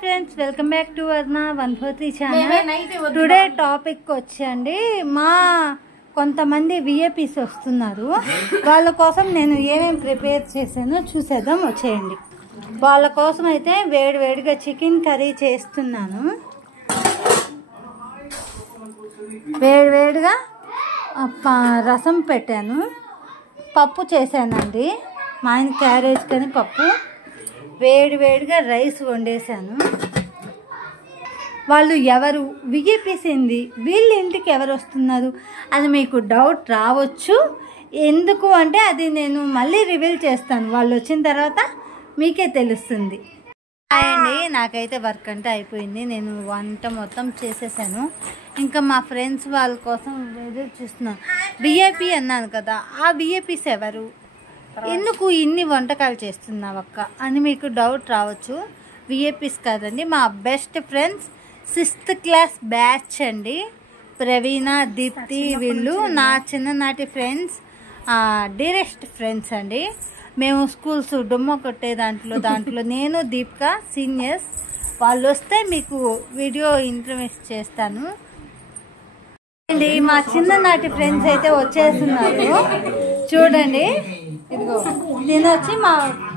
Friends, welcome back to అర్నా 143 channel. Today topic వచ్చండి, మా కొంతమంది విఐపీస్ వస్తున్నారు. వాళ్ళ కోసం నేను ఏమేమి ప్రిపేర్ చేశానో చూసేద్దాం, వచ్చేయండి. వాళ్ళ కోసం అయితే వేడివేడిగా చికెన్ కర్రీ చేస్తున్నాను. వేడివేడిగా రసం పెట్టాను, పప్పు చేశానండి. మా ఆయన క్యారేజ్ కానీ పప్పు, వేడివేడిగా రైస్ వండేసాను. వాళ్ళు ఎవరు, విఐపీస్ ఏంది, వీళ్ళ ఇంటికి ఎవరు వస్తున్నారు అది మీకు డౌట్ రావచ్చు. ఎందుకు అంటే అది నేను మళ్ళీ రివీల్ చేస్తాను, వాళ్ళు వచ్చిన తర్వాత మీకే తెలుస్తుంది. అండి, నాకైతే వర్క్ అంటే అయిపోయింది. నేను వంట మొత్తం చేసేసాను. ఇంకా మా ఫ్రెండ్స్ వాళ్ళ కోసం ఎదురు చూస్తున్నాను. విఐపీ అన్నాను కదా, ఆ విఐపీస్ ఎవరు, ఎందుకు ఇన్ని వంటకాలు చేస్తున్నావు అక్క అని మీకు డౌట్ రావచ్చు. విఐపీస్ కాదండి, మా best friends, 6th class batch అండి. ప్రవీణ, దీప్తి, వీళ్ళు నా చిన్ననాటి ఫ్రెండ్స్, డీరెస్ట్ ఫ్రెండ్స్ అండి. మేము స్కూల్స్ డుమ్మ కొట్టే దాంట్లో నేను దీపిక సీనియర్స్. వాళ్ళు వస్తే మీకు వీడియో ఇంట్రడ్యూస్ చేస్తాను అండి. మా చిన్ననాటి ఫ్రెండ్స్ అయితే వచ్చేస్తున్నారు, చూడండి. ఇదిగో దీని వచ్చి మా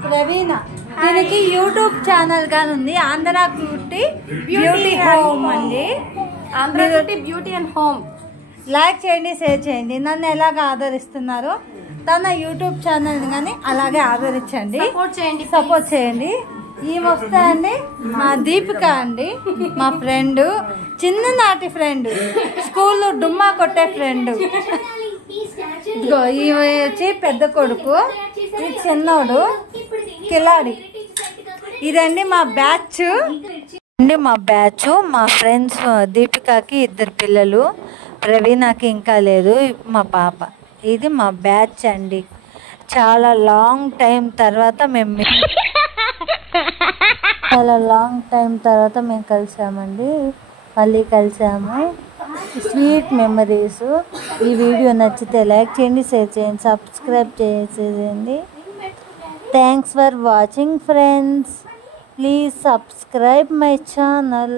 ప్రవీణ, దీనికి యూట్యూబ్ ఛానల్ గాని ఉంది, ఆంధ్ర బ్యూటీ హోమ్ అండి. Andhra beauty and home. Like చేయండి, షేర్ చేయండి. నన్ను ఎలాగ ఆదరిస్తున్నారో తన యూట్యూబ్ ఛానల్ కానీ అలాగే ఆదరించండి, సపోర్ట్ చేయండి. ఈమె వస్తాయండి మా దీపిక అండి, మా ఫ్రెండ్, చిన్ననాటి ఫ్రెండ్, స్కూల్లో డుమ్మా కొట్టే ఫ్రెండ్. ఇదిగో ఈమె వచ్చి పెద్ద కొడుకు, ఈ చిన్నోడు కిలాడి. ఇదండి మా బ్యాచ్ అండి, మా బ్యాచ్. మా ఫ్రెండ్స్ దీపికకి 2 పిల్లలు, ప్రవీణకి ఇంకా లేదు, మా పాప. ఇది మా బ్యాచ్ అండి. చాలా లాంగ్ టైం తర్వాత మేము కలిసామండి, మళ్ళీ కలిసాము. Sweet memories. ఈ వీడియో నచ్చితే లైక్ చేయండి, షేర్ చేయండి, సబ్స్క్రైబ్ చేసేయండి. Thanks for watching friends. Please subscribe my channel.